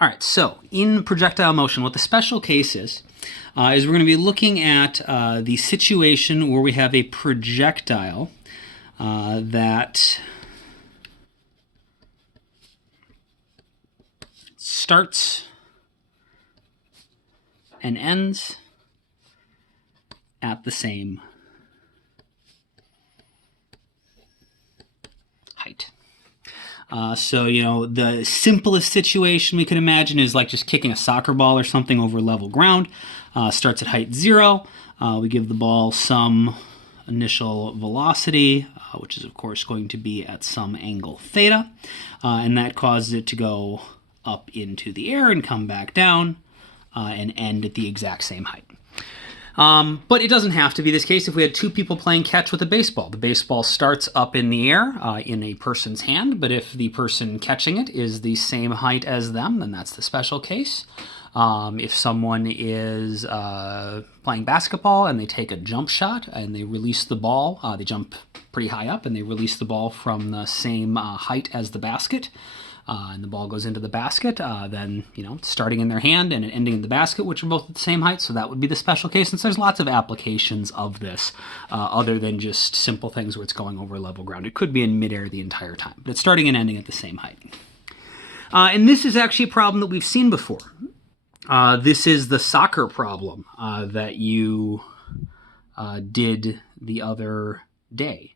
All right, so in projectile motion, what the special case is we're going to be looking at the situation where we have a projectile that starts and ends at the same height. So, the simplest situation we could imagine is like just kicking a soccer ball or something over level ground. Starts at height 0. We give the ball some initial velocity, which is, of course, going to be at some angle theta. And that causes it to go up into the air and come back down and end at the exact same height. But it doesn't have to be this case. If we had two people playing catch with a baseball, the baseball starts up in the air in a person's hand, but if the person catching it is the same height as them, then that's the special case. If someone is playing basketball and they take a jump shot and they release the ball, they jump pretty high up and they release the ball from the same height as the basket, and the ball goes into the basket, then, starting in their hand and ending in the basket, which are both at the same height, so that would be the special case. And so there's lots of applications of this, other than just simple things where it's going over level ground. It could be in midair the entire time, but it's starting and ending at the same height. And this is actually a problem that we've seen before. This is the soccer problem that you did the other day.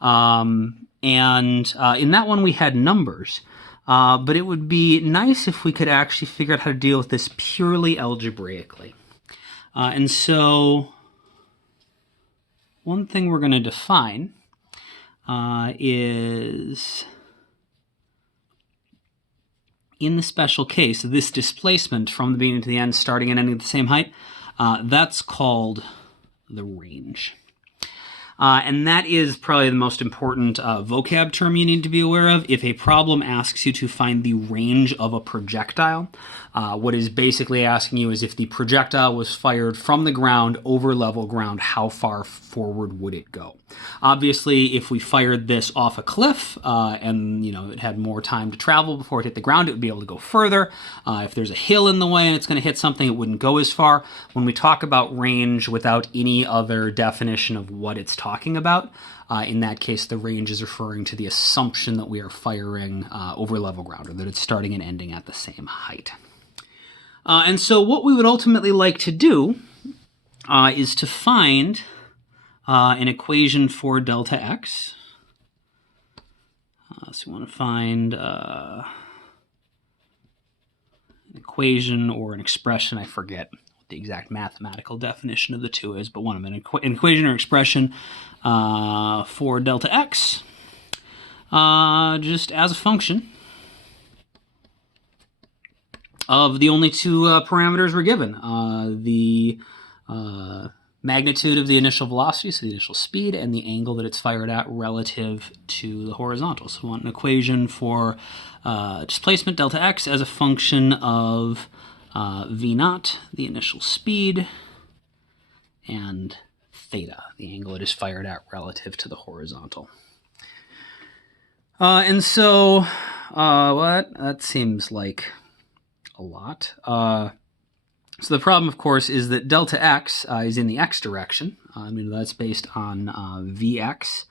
And in that one we had numbers. But it would be nice if we could actually figure out how to deal with this purely algebraically. And so one thing we're going to define is, in the special case, this displacement from the beginning to the end, starting and ending at the same height, that's called the range. And that is probably the most important vocab term you need to be aware of. If a problem asks you to find the range of a projectile, what is basically asking you is if the projectile was fired from the ground over level ground, how far forward would it go? Obviously, if we fired this off a cliff and it had more time to travel before it hit the ground, it would be able to go further. If there's a hill in the way and it's going to hit something, it wouldn't go as far. When we talk about range without any other definition of what it's talking about, in that case, the range is referring to the assumption that we are firing over level ground, or that it's starting and ending at the same height. And so what we would ultimately like to do is to find an equation for delta x. So we want to find an equation or an expression. I forget what the exact mathematical definition of the two is, but one of them, an equation or expression for delta x, just as a function of the only two parameters we're given, the magnitude of the initial velocity, so the initial speed, and the angle that it's fired at relative to the horizontal. So we want an equation for displacement delta x as a function of v naught, the initial speed, and theta, the angle it is fired at relative to the horizontal. And so, that seems like a lot. So the problem, of course, is that delta x is in the x direction. That's based on Vx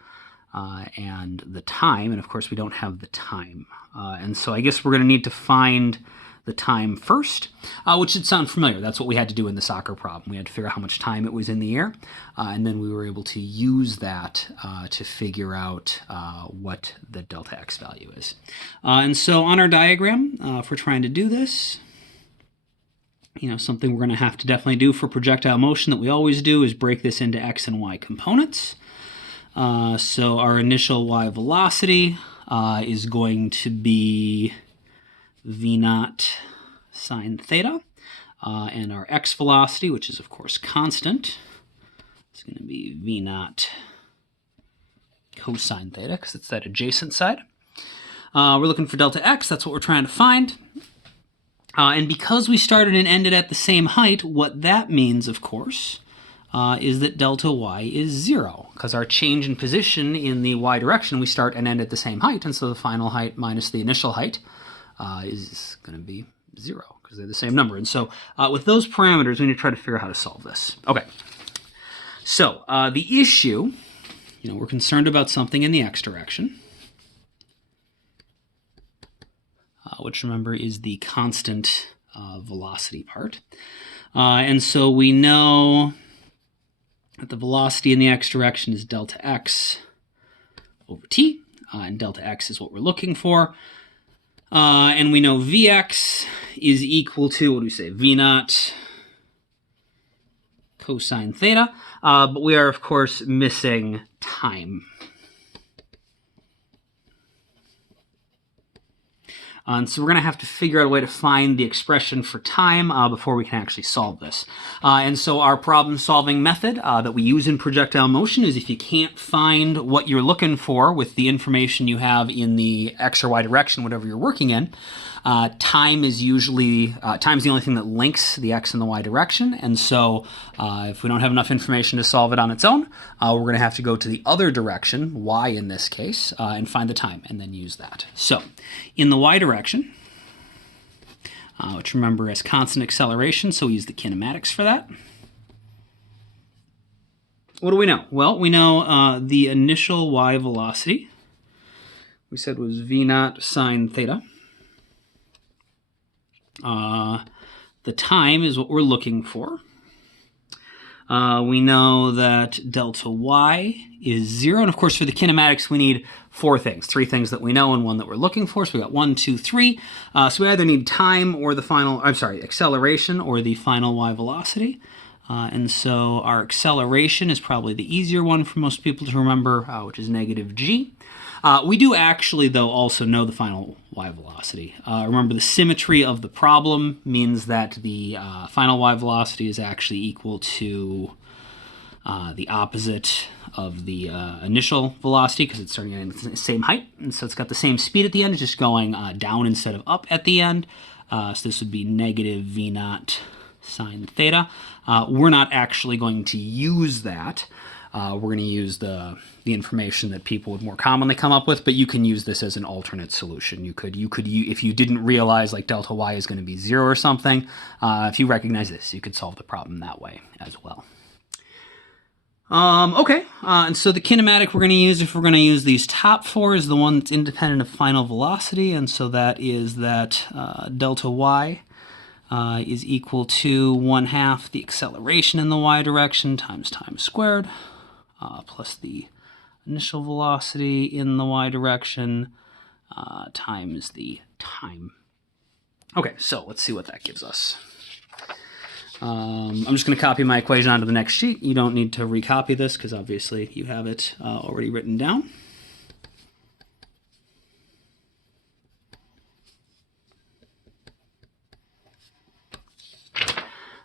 and the time, and of course we don't have the time. And so I guess we're going to need to find the time first, which should sound familiar. That's what we had to do in the soccer problem. We had to figure out how much time it was in the air, and then we were able to use that to figure out what the delta x value is. And so on our diagram, if we're trying to do this, something we're going to have to definitely do for projectile motion that we always do is break this into x and y components. So our initial y velocity is going to be v naught sine theta, and our x velocity, which is of course constant, is going to be v naught cosine theta, because it's that adjacent side. We're looking for delta x, that's what we're trying to find. And because we started and ended at the same height, what that means, of course, is that delta y is 0, because our change in position in the y direction, we start and end at the same height, and so the final height minus the initial height is going to be 0, because they're the same number. And so with those parameters, we need to try to figure out how to solve this. Okay. So the issue, we're concerned about something in the x direction, which, remember, is the constant velocity part. And so we know that the velocity in the x direction is delta x over t, and delta x is what we're looking for. And we know Vx is equal to, what do we say, V naught cosine theta, but we are, of course, missing time. And so we're going to have to figure out a way to find the expression for time before we can actually solve this. And so our problem-solving method that we use in projectile motion is, if you can't find what you're looking for with the information you have in the x or y direction, whatever you're working in, time is usually, time's the only thing that links the x and the y direction. And so if we don't have enough information to solve it on its own, we're going to have to go to the other direction, y in this case, and find the time, and then use that. So in the y direction, which, remember, is constant acceleration, so we use the kinematics for that. What do we know? Well, we know the initial y velocity, we said, was v naught sine theta. The time is what we're looking for. We know that delta y is 0. And of course, for the kinematics, we need 4 things. 3 things that we know and 1 that we're looking for. So we got 1, 2, 3. So we either need time or the final, acceleration or the final y velocity. And so our acceleration is probably the easier one for most people to remember, which is negative g. We do actually, though, also know the final y velocity. Remember, the symmetry of the problem means that the final y velocity is actually equal to the opposite of the initial velocity, because it's starting at the same height. And so it's got the same speed at the end, it's just going down instead of up at the end. So this would be negative v naught sine theta. We're not actually going to use that. We're going to use the information that people would more commonly come up with, but you can use this as an alternate solution. You could, if you didn't realize like delta y is going to be 0 or something, if you recognize this, you could solve the problem that way as well. Okay, and so the kinematic we're going to use, if we're going to use these top 4, is the one that's independent of final velocity, and so that is that delta y is equal to 1/2 the acceleration in the y direction times time squared, plus the initial velocity in the y direction times the time. Okay, so let's see what that gives us. I'm just going to copy my equation onto the next sheet. You don't need to recopy this because obviously you have it already written down.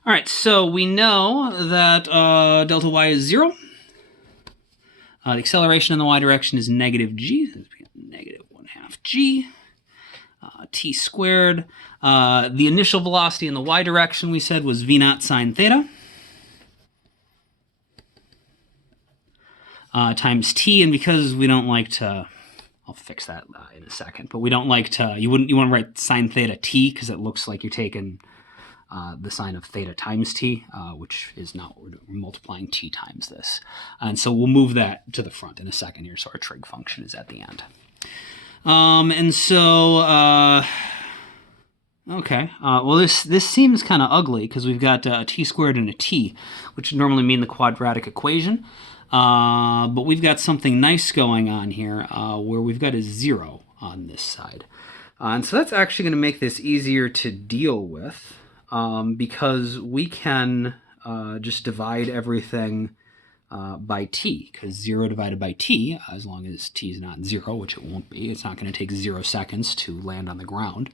All right, so we know that delta y is 0. The acceleration in the y direction is negative g, negative 1/2 g, t squared. The initial velocity in the y direction, we said, was v naught sine theta, times t, and because we don't like to, I'll fix that in a second, but we don't like to, you want to write sine theta t because it looks like you're taking the sine of theta times t, which is not what we're doing. We're multiplying t times this. And so we'll move that to the front in a second here, so our trig function is at the end. And so, okay, well this seems kind of ugly because we've got a t squared and a t, which would normally mean the quadratic equation. But we've got something nice going on here where we've got a 0 on this side. And so that's actually going to make this easier to deal with. Because we can just divide everything by t, because 0 divided by t, as long as t is not 0, which it won't be, it's not going to take 0 seconds to land on the ground.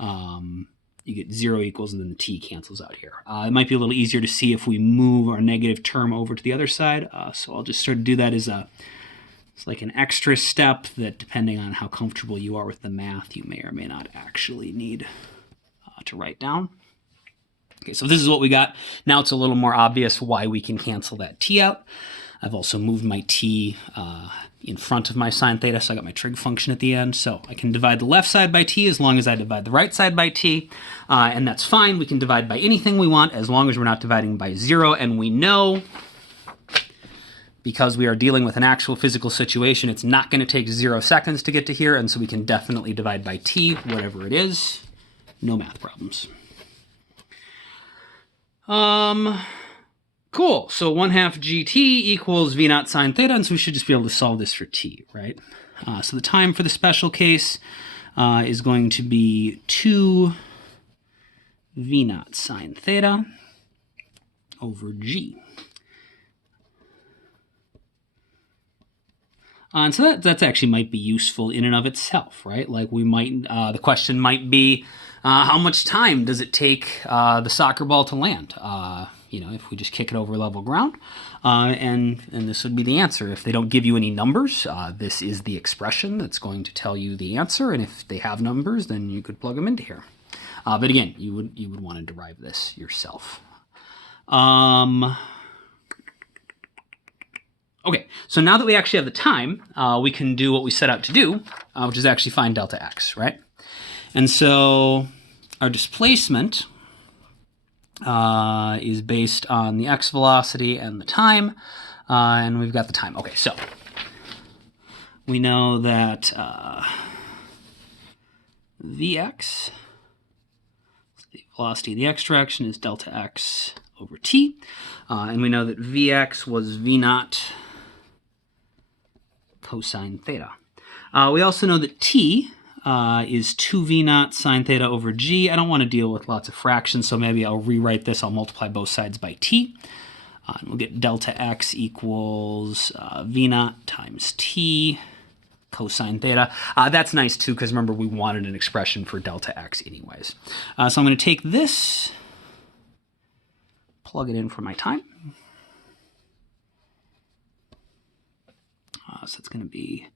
You get 0 equals, and then the t cancels out here. It might be a little easier to see if we move our negative term over to the other side, so I'll just sort of do that as it's like an extra step that, depending on how comfortable you are with the math, you may or may not actually need to write down. Okay, so this is what we got. Now it's a little more obvious why we can cancel that t out. I've also moved my t in front of my sine theta, so I got my trig function at the end. So I can divide the left side by t as long as I divide the right side by t, and that's fine. We can divide by anything we want as long as we're not dividing by 0, and we know, because we are dealing with an actual physical situation, it's not going to take 0 seconds to get to here, and so we can definitely divide by t, whatever it is. No math problems. Cool, so 1/2 gt equals v naught sine theta, and so we should just be able to solve this for t, right? So the time for the special case is going to be 2 v naught sine theta over g. And so that actually might be useful in and of itself, right? Like we might, the question might be, how much time does it take the soccer ball to land? You know, if we just kick it over level ground, and this would be the answer. If they don't give you any numbers, this is the expression that's going to tell you the answer, and if they have numbers, then you could plug them into here. But again, you would want to derive this yourself. Okay, so now that we actually have the time, we can do what we set out to do, which is actually find delta x, right? And so our displacement is based on the x velocity and the time, and we've got the time. Okay, so we know that Vx, the velocity in the x direction, is delta x over t, and we know that Vx was v naught cosine theta. We also know that t is 2v naught sine theta over g. I don't want to deal with lots of fractions, so maybe I'll rewrite this. I'll multiply both sides by t. And we'll get delta x equals v naught times t cosine theta. That's nice too, because remember we wanted an expression for delta x anyways. So I'm going to take this, plug it in for my time. So it's going to be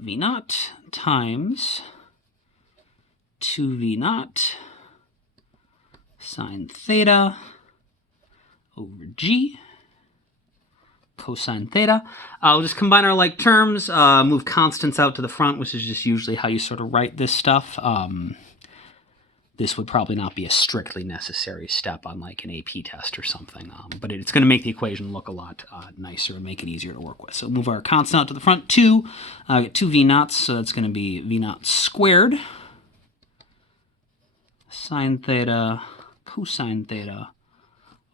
v naught times 2v naught sine theta over g cosine theta. We'll just combine our like terms, move constants out to the front, which is just usually how you sort of write this stuff. This would probably not be a strictly necessary step on like an AP test or something, but it's going to make the equation look a lot nicer and make it easier to work with. So move our constant out to the front, 2, get 2 v naughts, so that's going to be v naught squared sine theta cosine theta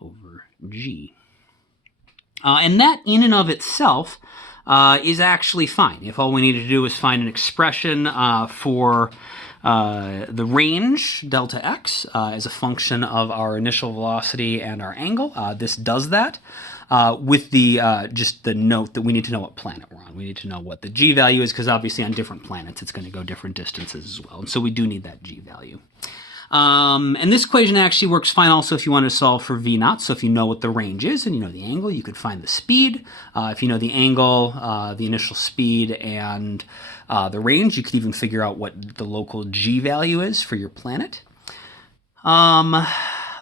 over g. And that in and of itself is actually fine. If all we need to do is find an expression for the range, delta x, as a function of our initial velocity and our angle. This does that with the just the note that we need to know what planet we're on. We need to know what the g value is, because obviously on different planets it's going to go different distances as well. And so we do need that g value. And this equation actually works fine also if you want to solve for v naught. So if you know what the range is and you know the angle, you could find the speed. If you know the angle, the initial speed, and the range, you could even figure out what the local g value is for your planet. The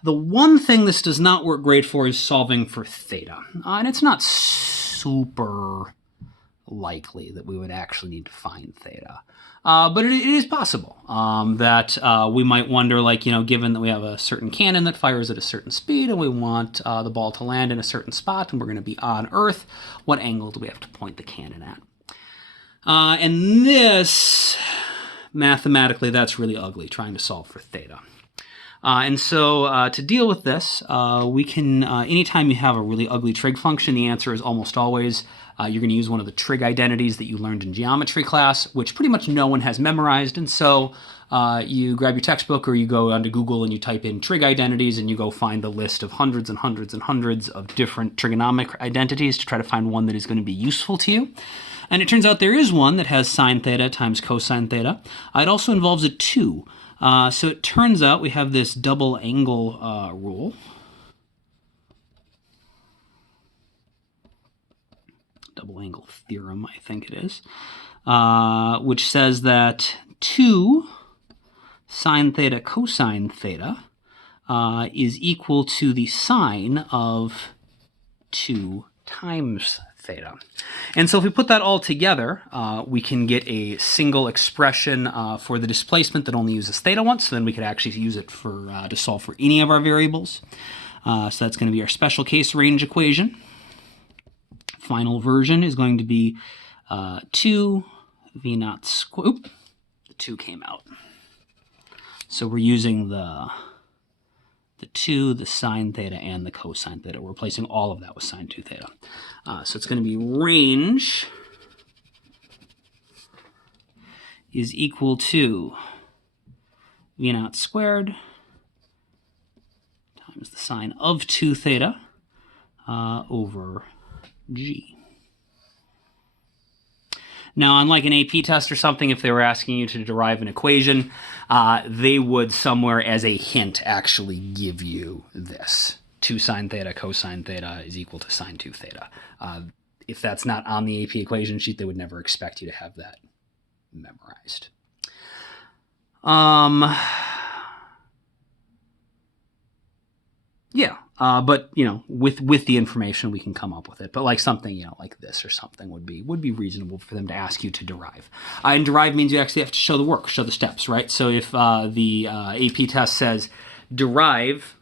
one thing this does not work great for is solving for theta. And it's not super likely that we would actually need to find theta. But it is possible that we might wonder, like, you know, given that we have a certain cannon that fires at a certain speed and we want the ball to land in a certain spot and we're going to be on Earth, what angle do we have to point the cannon at? And this, mathematically, that's really ugly, trying to solve for theta. And so to deal with this, we can, anytime you have a really ugly trig function, the answer is almost always you're going to use one of the trig identities that you learned in geometry class, which pretty much no one has memorized. And so you grab your textbook or you go onto Google and you type in trig identities and you go find a list of hundreds and hundreds and hundreds of different trigonomic identities to try to find one that is going to be useful to you. And it turns out there is one that has sine theta times cosine theta. It also involves a 2. So it turns out we have this double angle rule. Double angle theorem, I think it is, which says that 2 sine theta cosine theta is equal to the sine of 2 times theta. And so if we put that all together, we can get a single expression for the displacement that only uses theta once. So then we could actually use it for to solve for any of our variables. So that's going to be our special case range equation. Final version is going to be 2 v naught squared. Oop, the 2 came out. So we're using the 2, the sine theta, and the cosine theta. We're replacing all of that with sine 2 theta. So it's going to be range is equal to v naught squared times the sine of 2 theta over g. Now, unlike an AP test or something, if they were asking you to derive an equation, they would somewhere as a hint actually give you this. 2 sine theta cosine theta is equal to sine 2 theta. If that's not on the AP equation sheet, they would never expect you to have that memorized. Yeah. But you know, with the information, we can come up with it. But like something, you know, like this or something would be reasonable for them to ask you to derive. And derive means you actually have to show the work, show the steps, right? So if the AP test says derive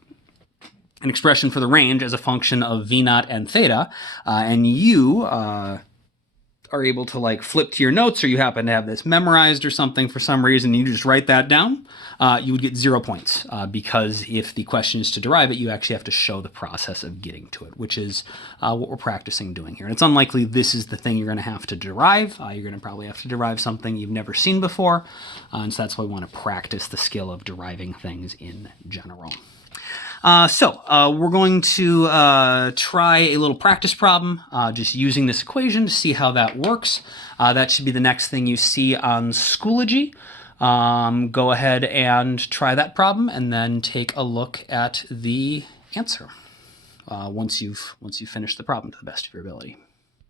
an expression for the range as a function of v naught and theta, and you are able to like flip to your notes, or you happen to have this memorized or something for some reason, you just write that down, you would get 0 points because if the question is to derive it, you actually have to show the process of getting to it, which is what we're practicing doing here. And it's unlikely this is the thing you're going to have to derive. You're going to probably have to derive something you've never seen before, and so that's why we want to practice the skill of deriving things in general. We're going to try a little practice problem just using this equation to see how that works. That should be the next thing you see on Schoology. Go ahead and try that problem and then take a look at the answer once you've finished the problem to the best of your ability.